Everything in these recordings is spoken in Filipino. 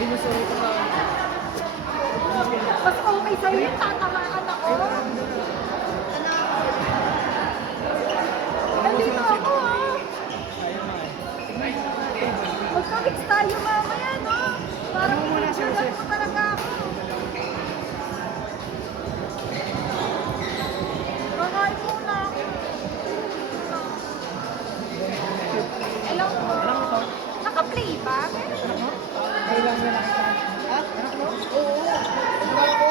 Binusuri ko na. Mas okay sa'yo yung tatamaan ako. Nandito ako ah. Magka-mix tayo mamaya, no? Parang pinagsalan ko talaga ako. Kakain muna ako. Hello po. Naka-play ba? Ay lang na nakita. Ha? Anak mo? Oo. Anak ko.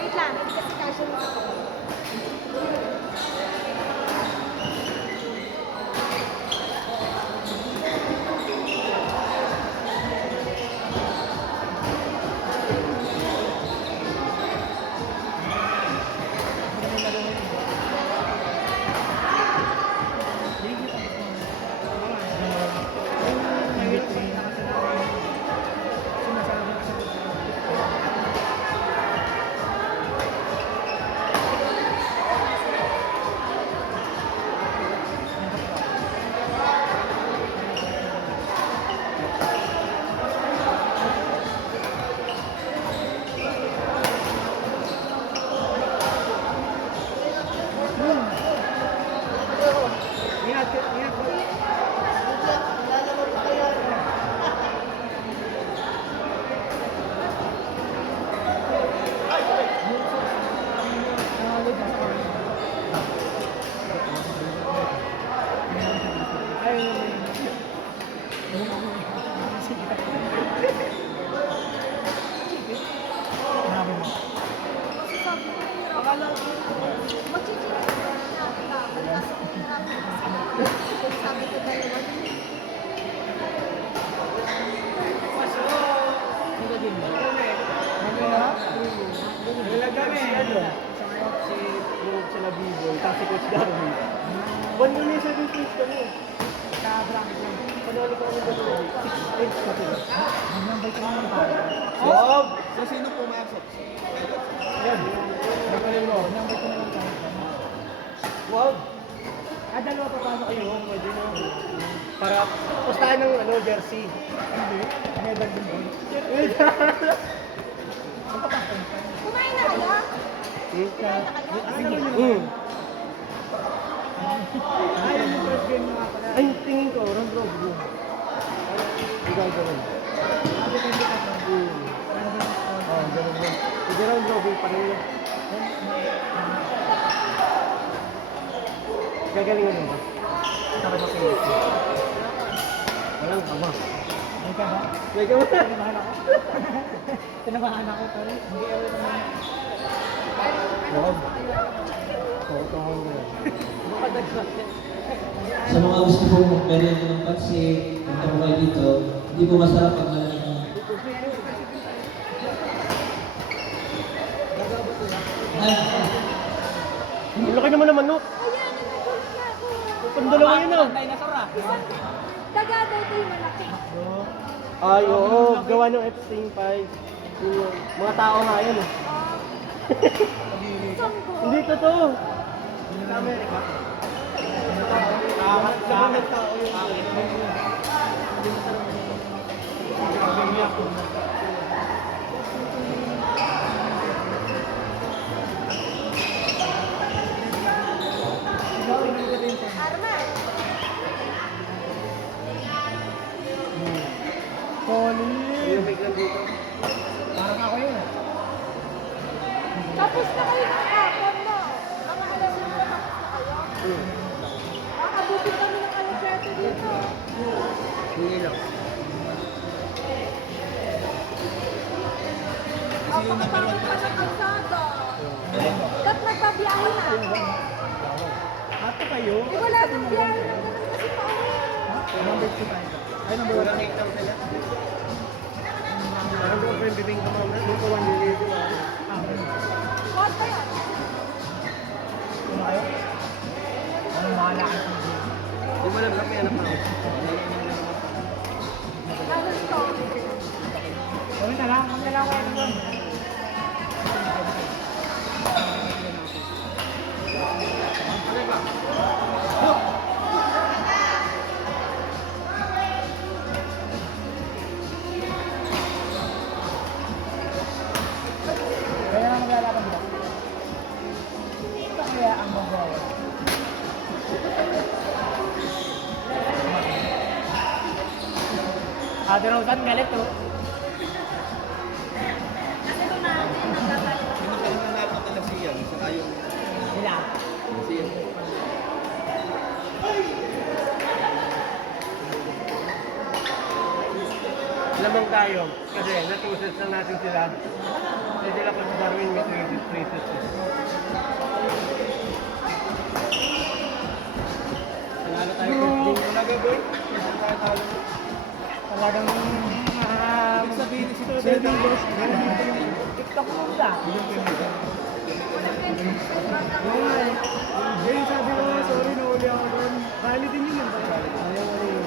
Wait lang, kasi kasya mo ako. Kasi Coach Darwin. Buwan mo niya sa coach ko mo. Ka-bracket lang. Panalo ko kami dito. 6-8 ka sila. Nambay ko naman tayo. Bob! So, sino pumasok? Ayan. Nakalim mo. Nambay ko naman tayo. Wow! Dalawa pa paano kayo? Pwede mo. Para pustahan ng jersey. Hindi. Medal din doon. Kumain na kayo? Kumain na kayo? Ayaw yung first game nga pala. Ay, tingin ko, round robin. Ikaw gano'n. Depende ka sa oo, gano'n mo. Hindi round robin, pareho. Gagalingan mo ba? Saka sa pilit. Walang kama. May ka ba? May ka ba? Tinabahan ako. Tinabahan ako, pero hindi ako naman. Wow. Totoo ko. Sa mga gusto po mag-merienda ng pansit, punta po kayo dito. Hindi po masarap pag lalaki. Ang laki naman ng manok. Ayan, nagulat niya ako. Pandalawa yun ah. Isang daga daw ito yung malaki. Ay, oo. Gawa ng Epstein Files. Yung mga tao nga yun eh. Sanggo. Hindi totoo. Sa Amerika. Laban ng tao yun. Arma. Solid. Parang ako yun. Tapos na kayo ng kapon mo. Mga alas na tapos na kayo. Abutin kami ng alas 7 dito. Hindi lang. Ang pagkatawag pa ng kalsada. Ba't nagbabiyahe na ako? Ato kayo? Eh wala nang biyahe ng ganun kasi pauwi. Number 2 tayo. Ay, number 1. bibing ka mama. Doon ko 1 million. What ba yan? Ano kayo? Anong bahala kayo sa video? Di mo alam kami anak na. Ano ito? Gawin na lang. Huwag na lang kayo doon. Kaya lang maglalaban dito. Ito kaya ang magawa. Rosan galit to. Sino ka naman napatala siya? Saka yung Sila. siya. Lamang tayo kasi natusos na natin sila. Kasi sila pa sa Darwin may 3 sisters. Panalo tayo first game. Wala gagawin. Hindi tayo talo. Talagang Ibig sabihin ni Sito saving goals. TikTok mo ba? Jay, sabi ko, sorry na uli ako doon. Bali din yun yung bali. Ayaw mo rin.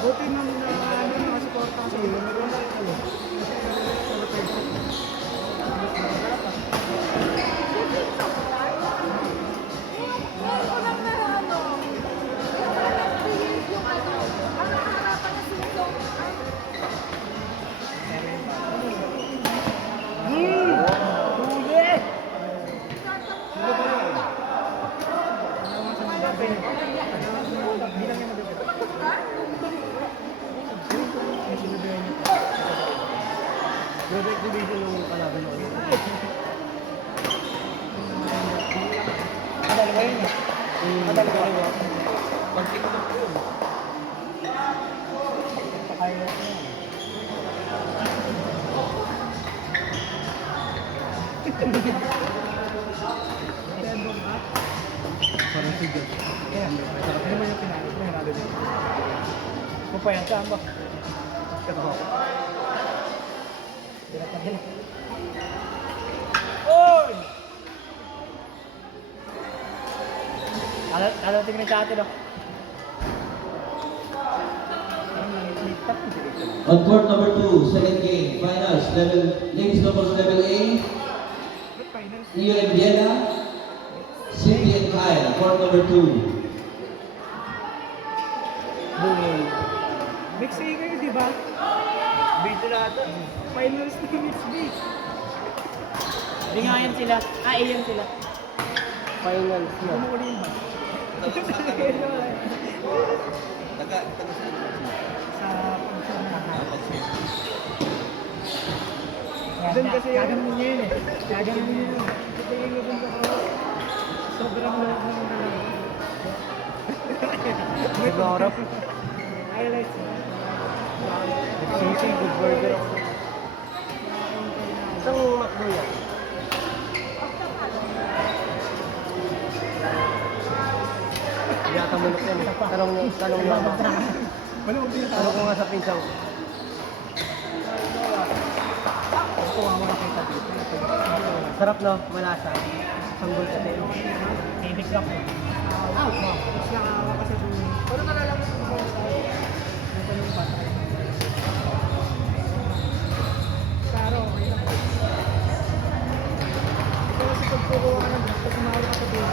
Buti nang nakasuporta ko sa iyo. Nagwala ito. Ngayon ko lang na ano. Yung ano. Ang harapan na sinisong. Huli! Grabe exhibition yung kalaban ko. Madali ba yun eh? Madali ba yun? Pag-tiktok yun. Pakayo ko yun. Parang sigat. Kaya, ano naman yung pinalo? Ano yung nalo dito? Pupayan saan ba? Kataho. Pinatagin. Oy! Ano tingnan sa atin, oh? On court number 2, second game, finals, ladies doubles level A, Rio and Vienna, Cindy and Kyle, court number 2. Mix A kayo, di ba? Video lahat. Finals na Mix B. Hindi nga yan sila. Ah, iyan sila. Finals na. Kumuli yun ba? Taga saan? Sa pagsunahan. Doon kasi yun. Gaganon niya yun eh. Gaganon mo yun. Ito yung lubon ko ako. Sobrang lubon ko na lang. Nag-orap. Highlights. Sisi, good burger ako. Isang McDo yan. Yata mo na yan. Tanong niyo ako. Tanong ko nga sa pinsang ko. Ito nga muna kita dito. Sarap no? Malasa. Sanggol sa tayo. Ibig lang. Out. Mas nakawa ka sa dulo. Pero nalalaki mo mo sa ito yung patay. Pero okay lang. Ito kasi pag kukuha ka ng gusto, sumawala ka sa dulo.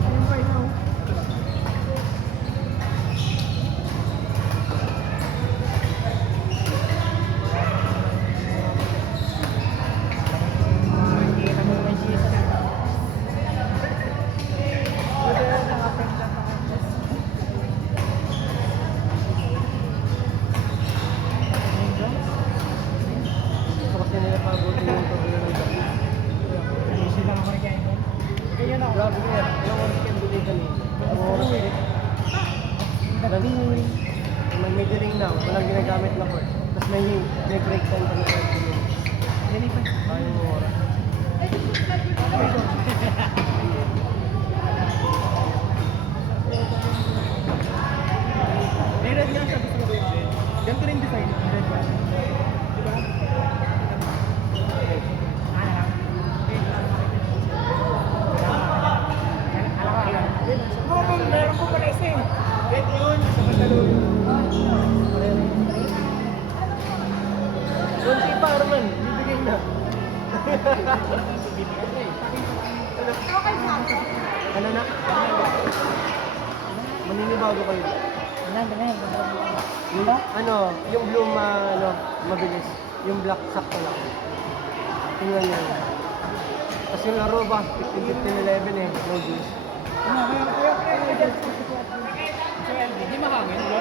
Ayun ba ikaw? Kita mo may Jesus. Buti na nakapend lang ako. Gusto kasi nila pabuti yung pagbulo ng gabi. Easy lang ako nagkain doon. Kaya na. Grabe ko yan. Ilang oras kayo bili kanina? Ilang oras eh. May diring na. Walang ginagamit na court. Tapos may break time pa na 5 minutes. Ayaw mo oras. Okay, Santo. Ano na? Maninibago kayo. Yung, yung blue mabilis. Yung black sakto lang. Tingnan nyo. Kasi yung laro ba, 15-11 eh, no juice. Hindi mahangin, no?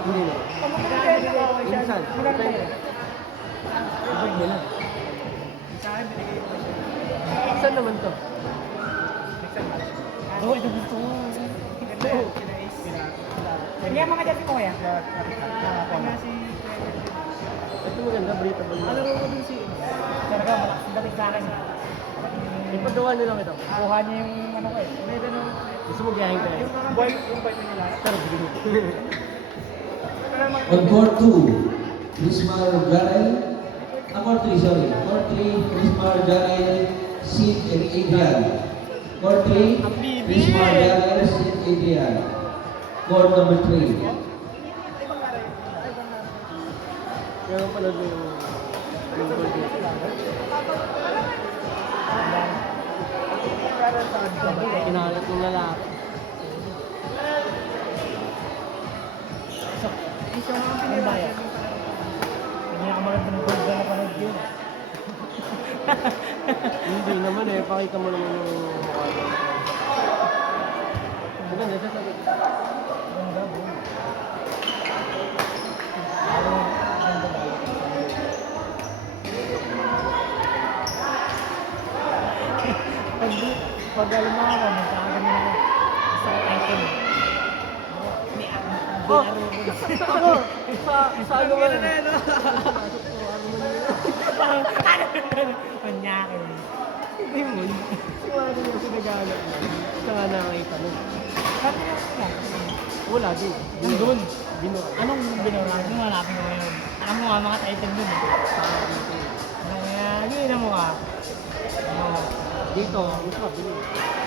Hindi na. Minsan. Depende. Ibag nila. Sa akin, binigay ko siya. Saan naman to? Oo, ito gusto ko. Ito, Kaya mga dyan si Kuya. Kaya si... Ito maganda, breathable na. Ano rin ko din si... Talaga, malakas yung dating sa akin. Ipagawa nyo lang ito. Kuha niya yung ano ko eh. May ganun. Gusto mo gayahin ka eh. Yung boy nila. Pero bigyan mo. On court 2, Rismar Garel. Court 3, sorry. Court 3, Rismar Garel, Sid and Adrian. Court 3, Rismar Garel, Sid Adrian. Court number 3. Kaya ang panood mo yung goal dito. Kinalat ng lalaki. Isa mga Ang pinira. bayan. Hindi ako maganda ng gold na napanood yun. Hindi naman eh, pakita mo naman yung mukha mo. Maganda, sasagot. Ang gabo. Pag alam mo ako, magkakaroon ako. Gusto ko item. Oh! Ako! Sa ano nga Ano na yun, no? Panyakin. Hindi mo. Sigurado mo kasi nag-aalat. Isa nga nakakita mo. Sabi niya ko yan. Wala din. Nandun. Binuha. Anong binura? Anong malapit mo ngayon? Alam mo nga mga item dun eh. Kaya, yun na mo ka. Ano? Dito, mas mabilis.